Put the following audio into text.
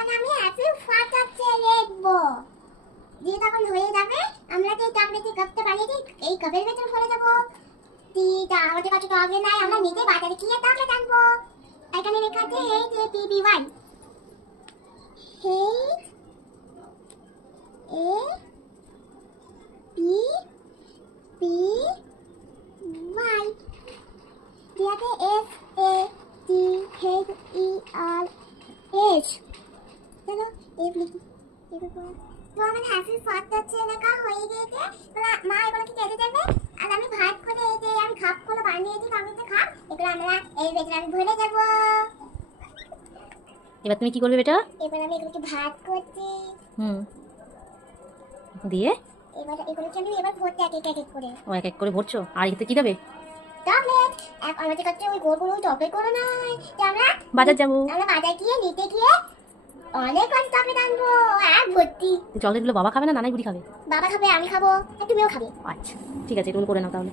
এখানে আমি হ্যাপি ফাটাচ্ছে লিখবো। দিয়ে তখন হয়ে যাবে আমরা তো চকলেটের কাপটা বানিয়ে দিই, এই কাপের ভেতর ভরে দেবো। টিটা আমাদের কাছে চকলেট নাই, আমরা নিজে বাজারে গিয়ে চকলেট আনবো। এখানে লেখা আছে H A P B Y, H A P P Y, দিয়ে আছে S A T H E R H. চলো এফ লিখি। তো আমার হ্যাপি ফাটাচ্ছে লেখা হয়ে গিয়েছে। মা এগুলো কি কেটে দেবে, আর আমি ভাত করে এই যে আমি খাপ করে বানিয়ে দিই কাগজে খাপ, এগুলো আমরা এই ভেতরে আমি ভরে দেবো। এবার তুমি কি করবে বেটা? এবার আমি এগুলোকে ভাত করছি। দিয়ে এবার এগুলোকে আমি এবার ভরতে এক এক করে। ও এক এক করে ভরছো, আর এতে কি দেবে? চকলেট। আমাদের কাছে ওই গোল গোল চকলেট করে নাই, যে আমরা বাজার যাবো। আমরা বাজার গিয়ে নিতে গিয়ে অনেক চকলেট আনবো, এক ভর্তি। চকলেটগুলো বাবা খাবে না নানাই বুড়ি খাবে? বাবা খাবে, আমি খাবো, আর তুমিও খাবে। আচ্ছা ঠিক আছে, তুমি করে নাও তাহলে।